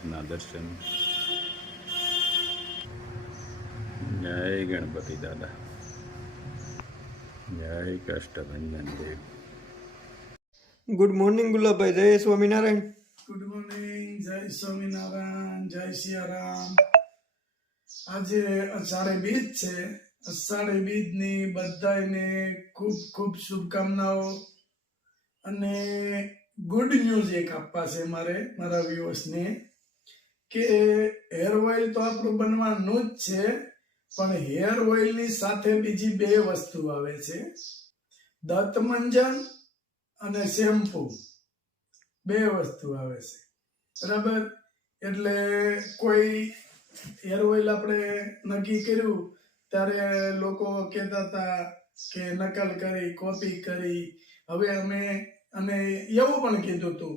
આપના દર્શન. જય ગણપતિ દાદા, જય કષ્ટભંજન દેવ. ગુડ મોર્નિંગ ગુલાબભાઈ, જય સ્વામિનારાયણ. ગુડ મોર્નિંગ, જય સ્વામિનારાયણ, જય સિયારામ. આજે અષાઢી બીજ છે. અષાઢી બીજની બધાને ખૂબ ખૂબ શુભકામનાઓ. અને ગુડ ન્યૂઝ એક આપવા છે મારા વ્યુઅર્સને કે હેર ઓઇલ તો આપણું બનવાનું જ છે, પણ હેર ઓઇલની સાથે બીજી બે વસ્તુ આવે છે, દંતમંજન અને શેમ્પુ. બે વસ્તુ આવે છે, બરાબર. એટલે કોઈ હેર ઓઇલ આપણે નક્કી કર્યું ત્યારે લોકો કહેતા હતા કે નકલ કરી, કોપી કરી. હવે અમે અને એવું પણ કીધું હતું,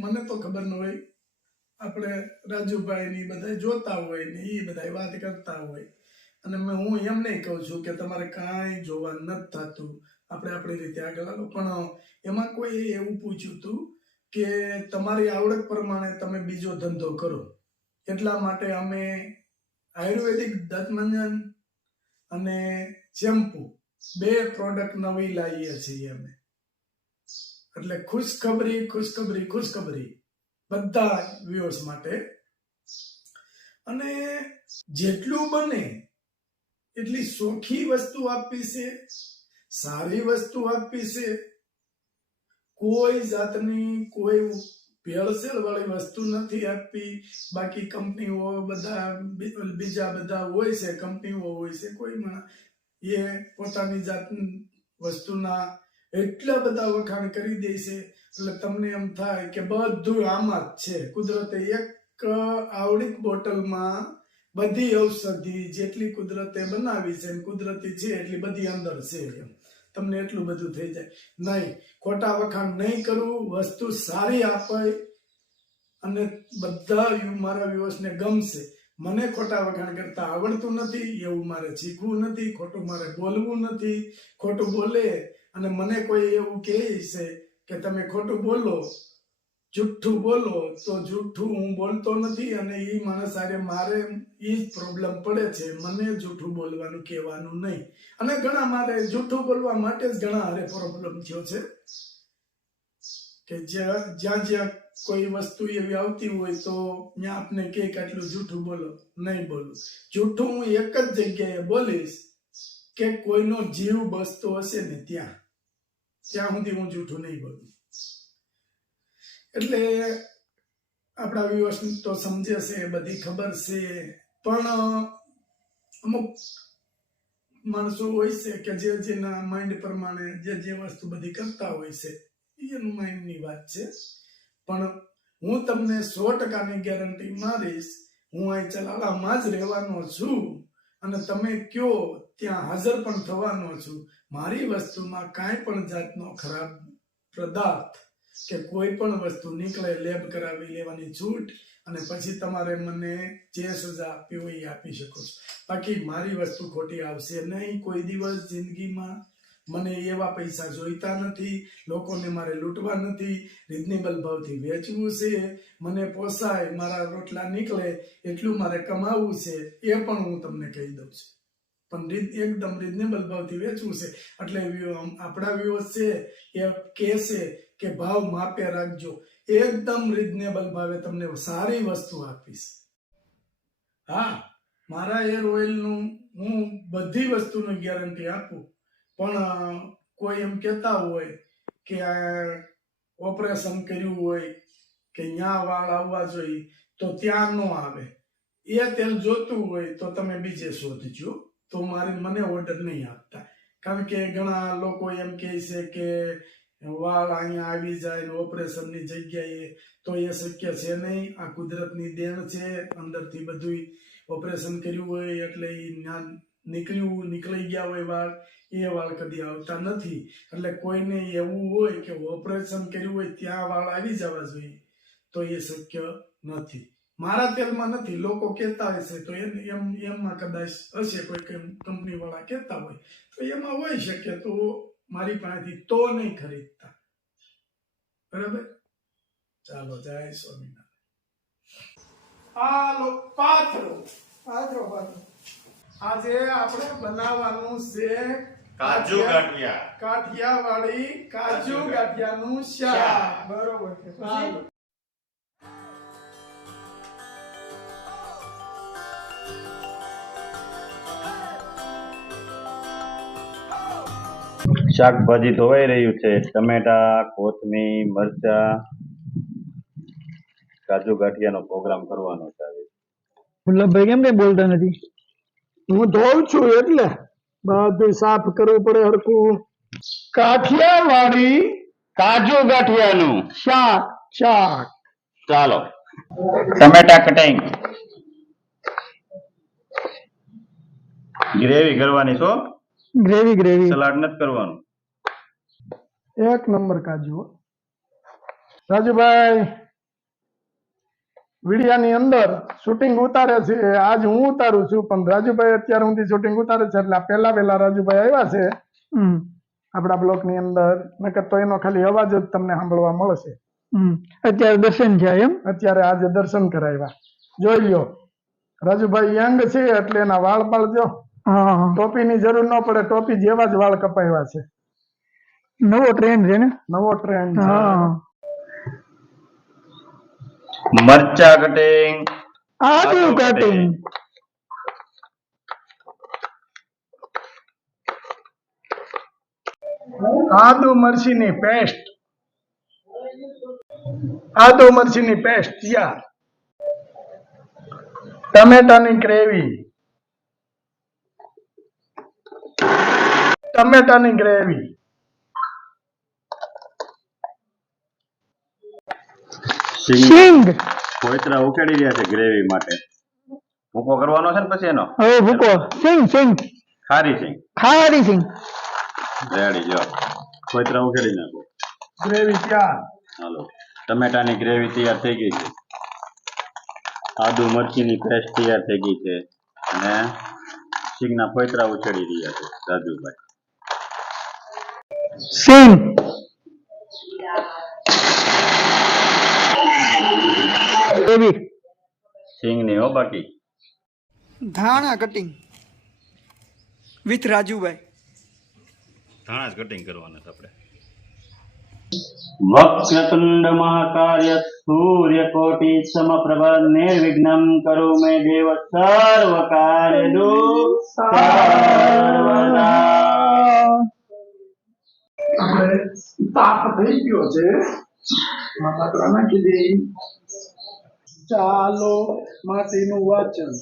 મને તો ખબર ન હોય, આપણે રાજુભાઈ ની બધા જોતા હોય ને એ બધા વાત કરતા હોય, અને હું એમ નહીં કહું છું કે તમારે કાંઈ જોવા નથી થતું, આપણે આપણી રીતે આગળ હાલો. પણ એમાં કોઈ એવું પૂછ્યું હતું કે તમારી આવડત પ્રમાણે તમે બીજો ધંધો કરો, એટલા માટે અમે આયુર્વેદિક દંતમંજન અને શેમ્પુ બે પ્રોડક્ટ નવી લાવીએ છીએ અમે. એટલે ખુશખબરી બધા વ્યુઅર્સ માટે. અને જેટલું બને એટલી સોખી વસ્તુ આપવી છે, સારી વસ્તુ આપવી છે. કોઈ જાતની કોઈ ભેળસેળ વાળી વસ્તુ નથી આપવી. બાકી કંપનીઓ બધા બીજા બધા હોય છે, કંપનીઓ હોય છે, કોઈ એ પોતાની જાતની વસ્તુના એટલા બધા વખાણ કરી દે છે, એટલે તમને એમ થાય કે બધું આમાં જ છે. કુદરતે એક આવડી બોટલમાં બધી ઔષધિ જેટલી કુદરતે બનાવી છે, કુદરતી છે એટલી બધી અંદર છે. એમ તમને એટલું બધું થઈ જાય. નહીં, ખોટા વખાણ નહીં કરવું, વસ્તુ સારી અપાય અને બધા મારા વ્યુઅર્સને ગમશે. મને ખોટા વખાણ કરતા આવડતું નથી, એવું મારે શીખવું નથી, ખોટું મારે બોલવું નથી. ખોટું બોલે અને મને કોઈ એવું કહે છે કે તમે ખોટું બોલો, જુઠ્ઠું બોલો, તો જુઠ્ઠું હું બોલતો નથી, અને એ માણસ સાથે મારે એ જ પ્રોબ્લેમ પડે છે. મને જુઠ્ઠું બોલવાનું કહેવાનું નહીં. અને ઘણા મારે જુઠ્ઠું બોલવા માટે જ ઘણા હારે પ્રોબ્લેમ થયો છે કે જ્યાં કોઈ વસ્તુ એવી આવતી હોય તો ત્યાં આપને કે આટલું જુઠ્ઠું બોલો. નહીં બોલું. જુઠ્ઠું હું એક જ જગ્યાએ બોલીશ કે કોઈનો જીવ બસતો હશે ને ત્યાં સુધી હું જુઠ્ઠું નહીં બોલું. એટલે આપણા વ્યુઅર્સ તો સમજે છે, બધી ખબર છે. પણ અમુક માણસો હોય છે કે જેના માઇન્ડ પ્રમાણે જે વસ્તુ બધી કરતા હોય છે, એનું માઇન્ડની વાત છે. પણ હું તમને 100% ગેરંટી મારીશ, હું અહીં ચલાલામાં જ રહેવાનો છું અને તમે કયો ત્યાં હાજર પણ થવાનો છું. મારી વસ્તુમાં કાંઈ પણ જાતનો ખરાબ પદાર્થ કે કોઈ પણ વસ્તુ નીકળે લેબ કરાવી લેવાની છૂટ, અને પછી તમારે મને જે સજા આપવી હોય એ આપી શકો છો. બાકી મારી વસ્તુ ખોટી આવશે નહીં કોઈ દિવસ જિંદગીમાં. મને એવા પૈસા જોઈતા નથી, લોકોને મારે લૂંટવા નથી, રિઝનેબલ ભાવથી વેચવું છે. મને પોસાય, મારા રોટલા નીકળે એટલું મારે કમાવું છે, એ પણ હું તમને કહી દઉં છું. પણ એકદમ રિઝનેબલ ભાવથી વેચવું છે. એટલે આપણા વ્યુઅર્સ છે એ કહેશે કે ભાવ માપે રાખજો, એકદમ રિઝનેબલ ભાવે તમને સારી વસ્તુ આપીશ. હા, મારા હેર ઓઇલનું હું બધી વસ્તુની ગેરંટી આપું. પણ કોઈ એમ કહેતા હોય કે ઓપરેશન કર્યું હોય કે ત્યાં વાળ આવવા જોઈએ તો ત્યાં ન આવે, એ તેલ જોતું હોય તો તમે બીજે શોધજો. તો મને ઓર્ડર નહીં આપતા. કારણ કે ઘણા લોકો એમ કહે છે કે વાળ અહીંયા આવી જાય ને ઓપરેશનની જગ્યાએ, તો એ શક્ય છે નહીં. આ કુદરતની દેણ છે. અંદરથી બધું ઓપરેશન કર્યું હોય એટલે નીકળી ગયા હોય વાળ, એ વાળ કદી આવતા નથી. એટલે કોઈને એવું હોય કે ઓપરેશન કર્યું હોય ત્યાં વાળ આવી જવા જોઈએ, તો એ શક્ય નથી. મારા તેલમાં નથી. લોકો કહેતા હશે તો એમાં કદાચ હશે, કોઈ કંપની વાળા કહેતા હોય તો એમાં હોય શકે. તો મારી પાસેથી તો નહીં ખરીદતા. બરાબર. ચાલો, જય સ્વામિનારાયણ. પાથરો. આજે આપણે બનાવવાનું છે કાઠિયાવાડી કાજુ ગાંઠિયાનું શાક. બરોબર છે. હાલો. શાકભાજી ધોવાઈ રહ્યું છે. ટમેટા, કોથમીર, મરચા, કાજુ ગાંઠિયાનો પ્રોગ્રામ કરવાનો છે આજે. ગુલાબભાઈ કેમ કઈ બોલતા નથી? હું ધોઉં છું એટલે બધું સાફ કરવું પડે હરખું. કાઠિયાવાડી કાજુ ગાંઠિયાનું શાક. ચાલો. ટમેટા કટિંગ, ગ્રેવી કરવાની છો, ગ્રેવી સલાડ નથી કરવાનું. એક નંબર કાજુ. રાજુભાઈ વિડિયાની અંદર શૂટિંગ ઉતારે છે. આજ હું ઉતારું છું પણ રાજુભાઈ અત્યાર સુધી શૂટિંગ ઉતારે છે એટલે પહેલા રાજુભાઈ આવ્યા છે આપણા બ્લોક ની અંદર. નકર તો એનો ખાલી અવાજ જ તમને સાંભળવા મળશે. અત્યારે દર્શન છે એમ? અત્યારે આજે દર્શન કરાવ્યા. જોઈ લ્યો રાજુભાઈ યંગ છે એટલે એના વાળ પાડજો. ટોપીની જરૂર ન પડે, ટોપી જેવા જ વાળ કપાવ્યા છે. નવો ટ્રેન્ડ છે ને? નવો ટ્રેન્ડ છે. મરચા કટિંગ, આદુ કટિંગ, આદુ મરચીની પેસ્ટ, યાર. ટમેટાની ગ્રેવી, સિંગ. કોઈતરા ઉકેડી રહ્યા છે ગ્રેવી માટે. ભૂકો કરવાનો છે ને પછી એનો હવે ભૂકો. સિંગ ખારી સિંગ રેડી. જો કોઈતરા ઉકેડી નાખો. ગ્રેવી તૈયાર. હાલો, ટમેટાની ગ્રેવી તૈયાર થઈ ગઈ છે. આદુ મરચીની પેસ્ટ તૈયાર થઈ ગઈ છે અને સિંગના કોઈતરા ઉછેડી રહ્યા છે રાજુભાઈ. સિંગ સિંગની હો બાકી. ધાણા કટિંગ વિથ રાજુભાઈ. ધાણા જ કટિંગ કરવાના છે આપણે. વક્રતુંડ મહાકાય સૂર્યકોટિ સમપ્રભ નિર્વિઘ્નમ કરો મે દેવ સર્વ કાર્યેષુ સર્વદા. આપણે તાપ થઈ ગયો છે. માત્ર નાખી દઈ. ચાલો માટીનું વાચન.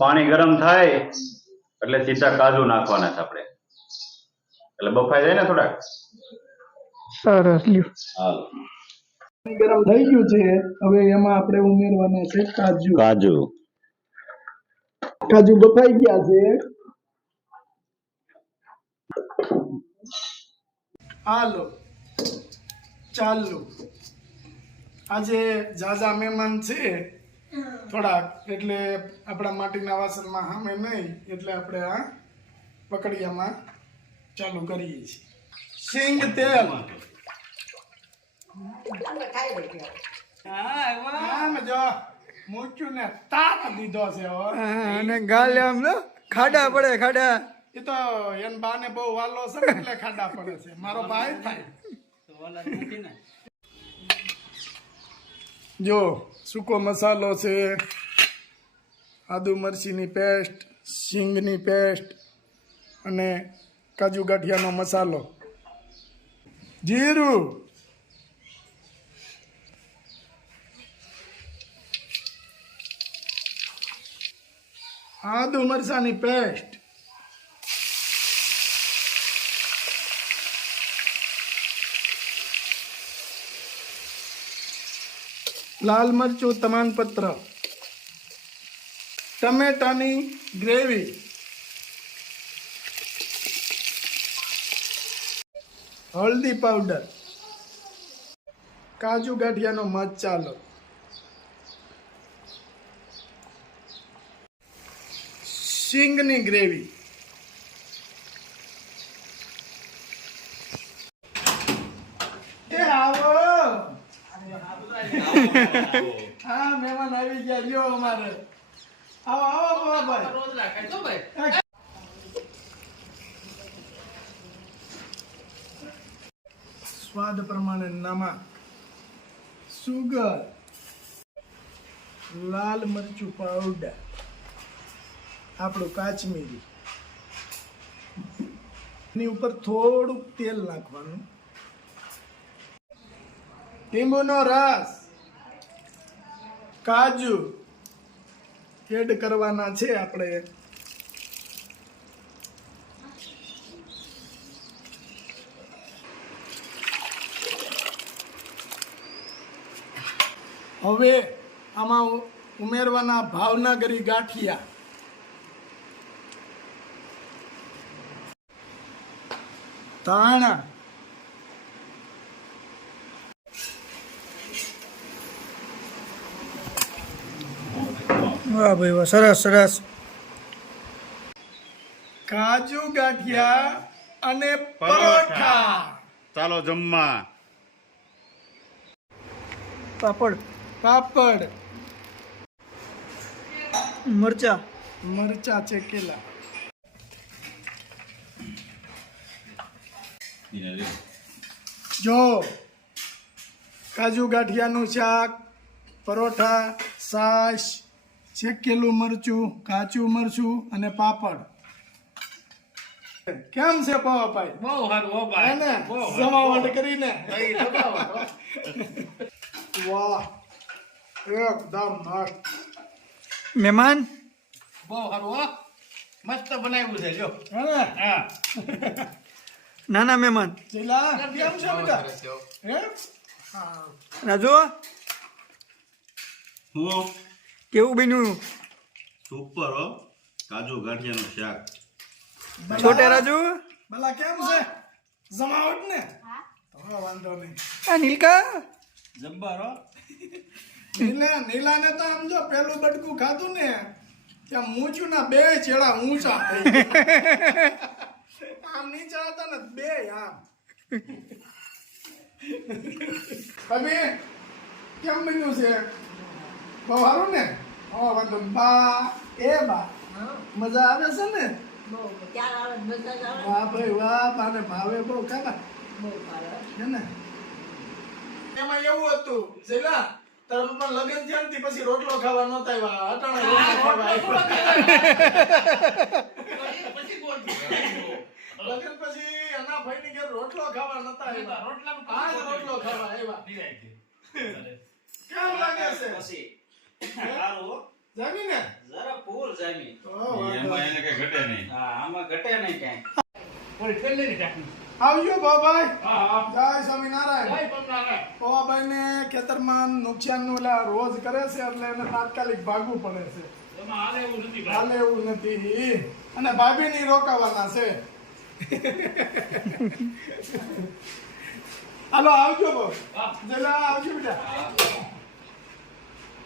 પાણી ગરમ થાય એટલે સીધા કાજુ નાખવાના છે આપણે, એટલે બફાઈ જાય ને થોડાક. સરસ લ્યો. હાલો, ગરમ થઈ ગયું છે. હવે એમાં આપણે ઉમેરવાના છે કાજુ બફાઈ ગયા છે. હાલો ચાલો. આજે ઝાઝા મહેમાન છે થોડાક, એટલે આપણા માટીના વાસણમાં સામે નહીં, એટલે આપણે આ પકડિયામાં ચાલુ કરીએ છીએ. સિંગ તેલ. જો મૂક્યું ને તાપ દીધો છે. અને ગાલે આમ ને ખાડા પડે ખાડા. એ તો એન બાને બહુ વાલો છે ને એટલે ખાડા પડે છે. મારો ભાઈ થાય. જો સૂકો મસાલો છે, આદુ મરચીની પેસ્ટ, સિંગની પેસ્ટ અને કાજુ ગાંઠિયાનો મસાલો, જીરું, આદુ મરચાની પેસ્ટ, લાલ મરચું તમાનપત્ર, ટમેટાની ગ્રેવી, હળદી પાવડર, કાજુ ગાંઠિયાનો મસાલો, સિંગની ગ્રેવી, એ આવો હા મહેમાન આવી ગયા લ્યો અમારે આવો આવો ભાઈ સ્વાદ પ્રમાણે નમક સુગર લાલ મરચું પાવડર આપણું કાચમીરી એની ઉપર થોડુંક તેલ નાખવાનું લીંબુનો રસ કાજુ એડ કરવાના છે આપણે હવે આમાં ઉમેરવાના ભાવનગરી ગાંઠિયા ધાણા વાહ ભાઈ વાહ સરસ સરસ કાજુ ગાંઠિયા અને પરોઠા ચાલો જમવા. પાપડ પાપડ મરચા મરચા ચેકેલા જો કાજુ ગાંઠિયાનું શાક પરોઠા છાશ ચેકેલું મરચું કાચું મરચું અને પાપડ કેમ છે પવાભાઈ બહુ સારું હો હે ભાઈ ને બહુ જમાવટ કરીને ભાઈ દબાવો હો. વાહ એકદમ મસ્ત મહેમાન બહુ સારું હો મસ્ત બનાવ્યું છે જો હે ને હા નાના મહેમાન જીલા કેમ છે બેટા હે હા રાજુ હું કેવું બન્યું સુપર હો, કાજુ ગાંઠિયાનું શાક. છોટે રાજુ ભલા કેમ છે જમાવટ ને તો વાંધો નહીં આ નીલકા જબ્બર હો નીલાને તો આમ જો પેલું બટકું ખાધું ને ત્યાં મૂંચું ના બે છેડા ઊંચા થઈ ગયા. આમ નીચા હતા ને બે આમ હવે કેમ બન્યું છે બહુ સારું ને હો વાંધો નહીં. બા એ બા મજા આવે છે ને વાહ ભાઈ વાહ બાને ભાવે બહુ કાકા હે ને એમાં એવું હતું જેલા તારા પપ્પા લગ્ન થયા ને તે પછી રોટલો ખાવા નહોતા આવ્યા અટાણા રોટલો ખાવા આવ્યા. પછી ગોળ લગ્ન પછી એના ભાઈની ઘેર રોટલો ખાવા નહોતા આવ્યા રોટલાનું આ જ રોટલો ખાવા આવ્યા નિરાંતે. કેમ લાગે છે પછી સારું હો. જામી ને જરા ફૂલ જામી. ઓ, વાંધો એમાં નહીં. એને કઈ ઘટે નહીં. હા આમાં ઘટે નહીં ક્યાંય. ઓલી ઠેલી નહીં રાખી. આવજો બાબાઈ હા હા જય સ્વામિનારાયણ જય પમનારાયણ. પવાભાઈ ને ખેતરમાં નુકસાન નું રોજ કરે છે એટલે એને તાત્કાલિક ભાગવું પડે છે એમાં હાલે એવું નથી ભાઈ. હાલે એવું નથી અને ભાભી ની રોકાવાના છે હાલો આવજો બહુ હા. જલા આવજો બેટા